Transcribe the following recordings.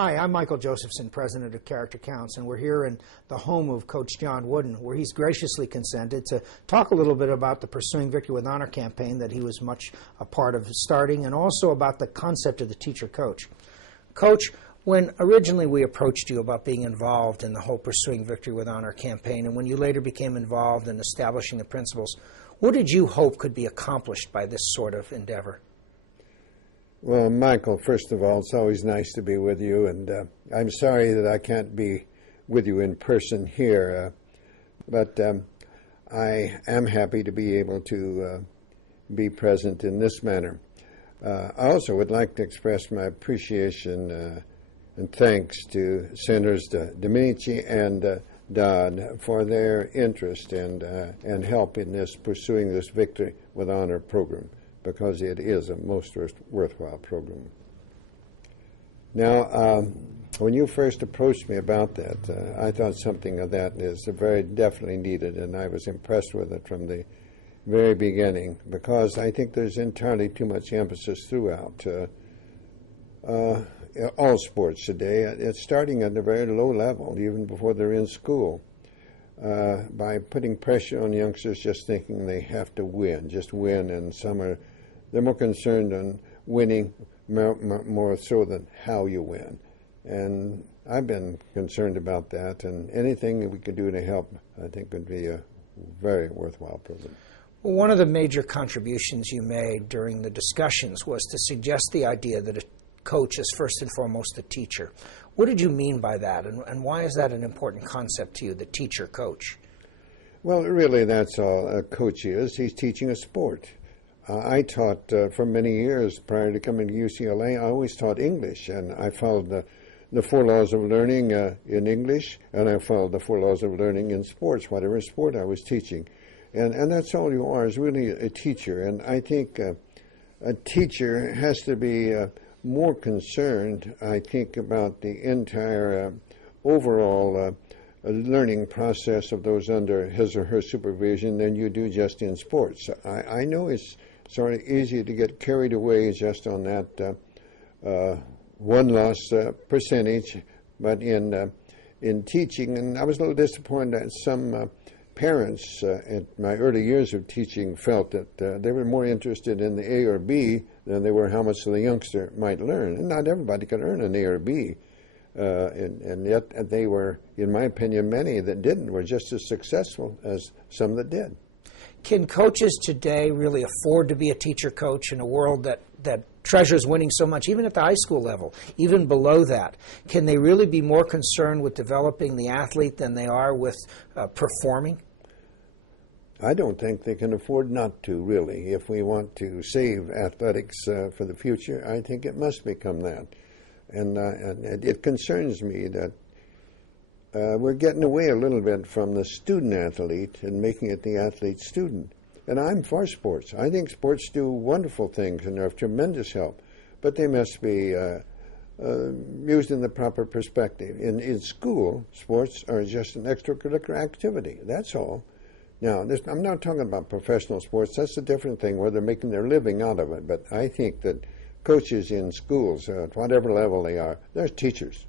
Hi, I'm Michael Josephson, president of Character Counts, and we're here in the home of Coach John Wooden, where he's graciously consented to talk a little bit about the Pursuing Victory with Honor campaign that he was much a part of starting, and also about the concept of the teacher coach. Coach, when originally we approached you about being involved in the whole Pursuing Victory with Honor campaign, and when you later became involved in establishing the principles, what did you hope could be accomplished by this sort of endeavor? Well, Michael, first of all, it's always nice to be with you, and I'm sorry that I can't be with you in person here, but I am happy to be able to be present in this manner. I also would like to express my appreciation and thanks to Senators Domenici and Dodd for their interest and help in pursuing this Victory with Honor program, because it is a most worthwhile program. Now, when you first approached me about that, I thought something of that is very definitely needed, and I was impressed with it from the very beginning, because I think there's entirely too much emphasis throughout all sports today. It's starting at a very low level, even before they're in school, by putting pressure on youngsters just thinking they have to win, just win, and they're more concerned on winning more so than how you win. And I've been concerned about that, and anything that we could do to help, I think, would be a very worthwhile program. Well, one of the major contributions you made during the discussions was to suggest the idea that a coach is first and foremost a teacher. What did you mean by that, and why is that an important concept to you, the teacher coach? Well, really, that's all a coach is. He's teaching a sport. I taught for many years prior to coming to UCLA. I always taught English, and I followed the 4 laws of learning in English, and I followed the 4 laws of learning in sports, whatever sport I was teaching. And that's all you are, is really a teacher. And I think a teacher has to be more concerned, I think, about the entire overall learning process of those under his or her supervision than you do just in sports. I know it's sort of easy to get carried away just on that one-loss percentage, but in teaching, and I was a little disappointed that some parents in my early years of teaching felt that they were more interested in the A or B than they were how much the youngster might learn. And not everybody could earn an A or B, and yet they were, in my opinion, many that didn't were just as successful as some that did. Can coaches today really afford to be a teacher coach in a world that treasures winning so much, even at the high school level, even below that? Can they really be more concerned with developing the athlete than they are with performing? I don't think they can afford not to, really. If we want to save athletics for the future, I think it must become that. And it concerns me that we're getting away a little bit from the student athlete and making it the athlete student. And I'm for sports. I think sports do wonderful things and are of tremendous help, but they must be used in the proper perspective. In school, sports are just an extracurricular activity. That's all. Now, I'm not talking about professional sports. That's a different thing, where they're making their living out of it. But I think that coaches in schools, at whatever level they are, they're teachers.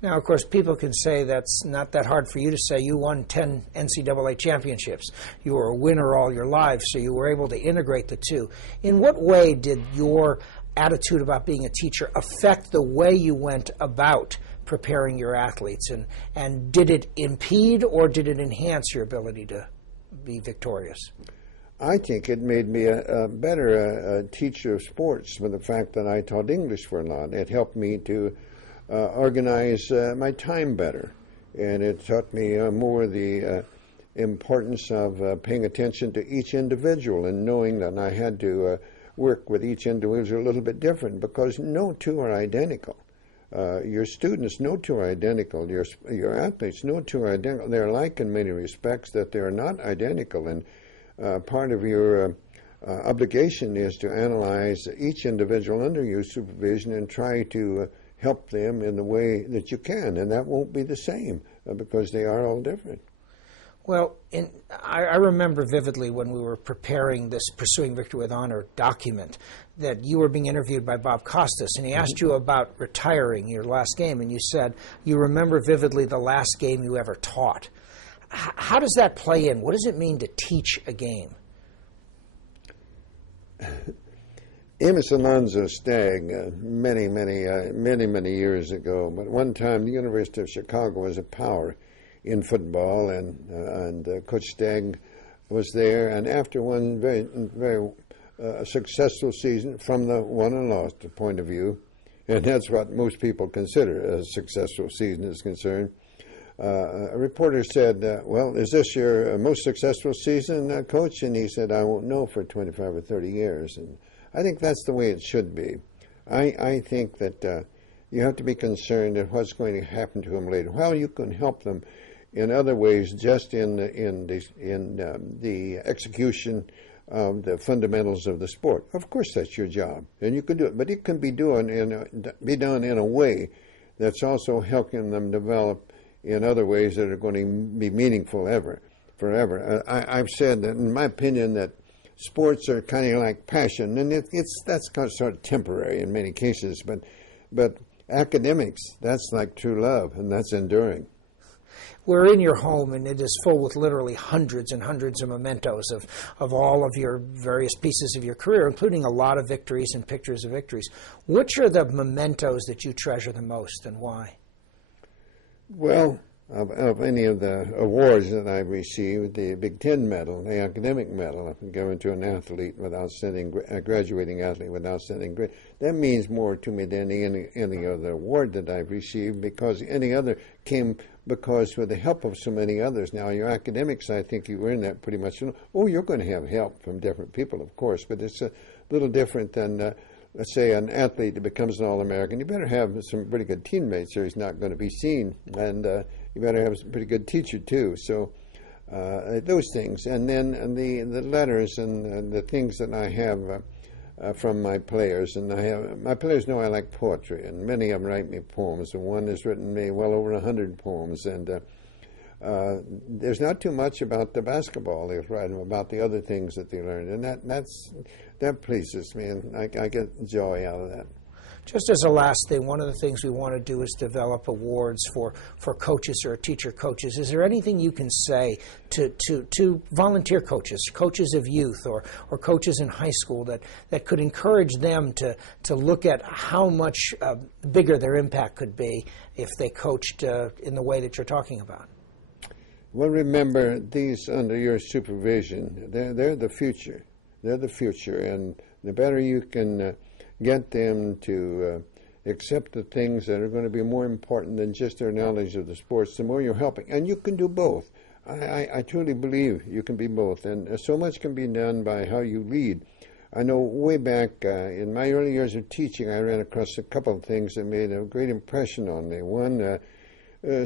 Now, of course, people can say that's not that hard for you to say. You won 10 NCAA championships. You were a winner all your life, so you were able to integrate the two. In what way did your attitude about being a teacher affect the way you went about preparing your athletes? And did it impede or did it enhance your ability to be victorious? I think it made me a better teacher of sports for the fact that I taught English for a lot. It helped me to organize my time better, and it taught me more the importance of paying attention to each individual and knowing that I had to work with each individual a little bit different, because no two are identical. Your students, no two are identical. Your athletes, no two are identical. They're alike in many respects, that they're not identical. And part of your obligation is to analyze each individual under your supervision and try to help them in the way that you can. And that won't be the same because they are all different. Well, I remember vividly when we were preparing this Pursuing Victory with Honor document that you were being interviewed by Bob Costas, and he asked you about retiring your last game, and you said you remember vividly the last game you ever taught. How does that play in? What does it mean to teach a game? Amos Alonzo Stagg, many years ago, but one time the University of Chicago was a power in football, and Coach Stagg was there, and after one very successful season from the won and lost point of view, and that's what most people consider a successful season is concerned, a reporter said, well, is this your most successful season, Coach? And he said, I won't know for 25 or 30 years. And I think that's the way it should be. I think that you have to be concerned at what's going to happen to them later. How you can help them in other ways, just in the execution of the fundamentals of the sport. Of course, that's your job, and you can do it. But it can be done in a way that's also helping them develop in other ways that are going to be meaningful forever. I've said that, in my opinion, that sports are kind of like passion, and that's kind of sort of temporary in many cases. But academics, that's like true love, and that's enduring. We're in your home, and it is full with literally hundreds and hundreds of mementos of all of your various pieces of your career, including a lot of victories and pictures of victories. Which are the mementos that you treasure the most, and why? Well, of any of the awards that I've received, the Big Ten medal, the academic medal, given to an athlete with outstanding, graduating athlete with outstanding grade, that means more to me than any other award that I've received, because any other came because with the help of so many others. Now, your academics, I think you earn that pretty much. Oh, you're going to have help from different people, of course, but it's a little different than, let's say, an athlete that becomes an All-American. You better have some pretty good teammates or he's not going to be seen, and you better have a pretty good teacher, too. So those things. And then the letters and the things that I have from my players. And my players know I like poetry, and many of them write me poems. And one has written me well over 100 poems. And there's not too much about the basketball. They write them about the other things that they learned. And that pleases me, and I get joy out of that. Just as a last thing, one of the things we want to do is develop awards for coaches or teacher coaches. Is there anything you can say to volunteer coaches, coaches of youth, or coaches in high school that could encourage them to look at how much bigger their impact could be if they coached in the way that you're talking about? Well, remember, these under your supervision, they're the future. They're the future, and the better you can get them to accept the things that are going to be more important than just their knowledge of the sports, the more you're helping. And you can do both. I truly believe you can be both. And so much can be done by how you lead. I know way back in my early years of teaching, I ran across a couple of things that made a great impression on me. One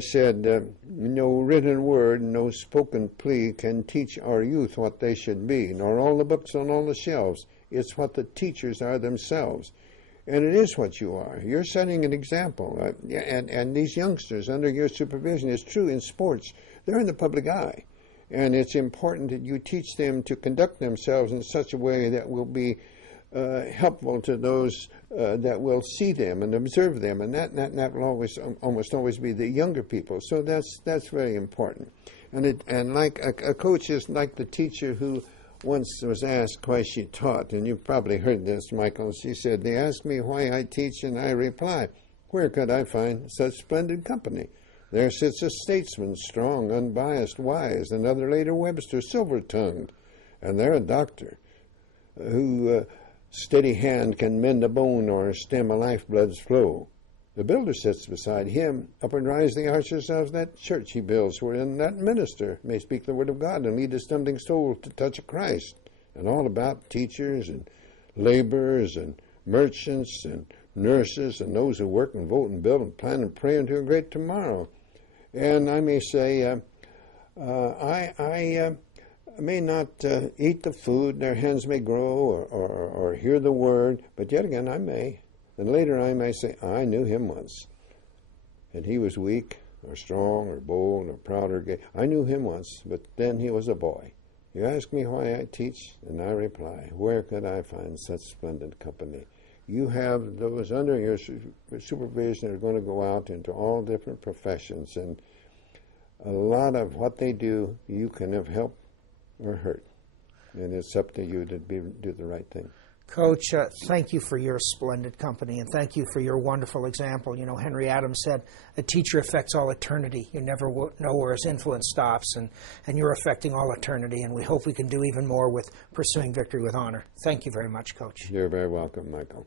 said, no written word, no spoken plea can teach our youth what they should be, nor all the books on all the shelves. It's what the teachers are themselves. And it is what you are. You're setting an example. And these youngsters under your supervision, it's true in sports, they're in the public eye. And it's important that you teach them to conduct themselves in such a way that will be helpful to those that will see them and observe them. And that will almost always be the younger people. So that's very important. And like a coach is like the teacher who once was asked why she taught, and you've probably heard this, Michael. She said, they ask me why I teach, and I reply, where could I find such splendid company? There sits a statesman, strong, unbiased, wise, another later Webster, silver-tongued, and there a doctor who steady hand can mend a bone or stem a lifeblood's flow. The builder sits beside him, up and rise the arches of that church he builds, wherein that minister may speak the word of God and lead a stumbling soul to touch of Christ. And all about teachers and laborers and merchants and nurses and those who work and vote and build and plan and pray into a great tomorrow. And I may say, I may not eat the food their hands may grow or hear the word, but yet again I may. And later I may say, I knew him once, and he was weak or strong or bold or proud or gay. I knew him once, but then he was a boy. You ask me why I teach, and I reply, where could I find such splendid company? You have those under your supervision that are going to go out into all different professions, and a lot of what they do, you can have helped or hurt. And it's up to you to do the right thing. Coach, thank you for your splendid company, and thank you for your wonderful example. You know, Henry Adams said, a teacher affects all eternity. You never know where his influence stops, and you're affecting all eternity, and we hope we can do even more with pursuing victory with honor. Thank you very much, Coach. You're very welcome, Michael.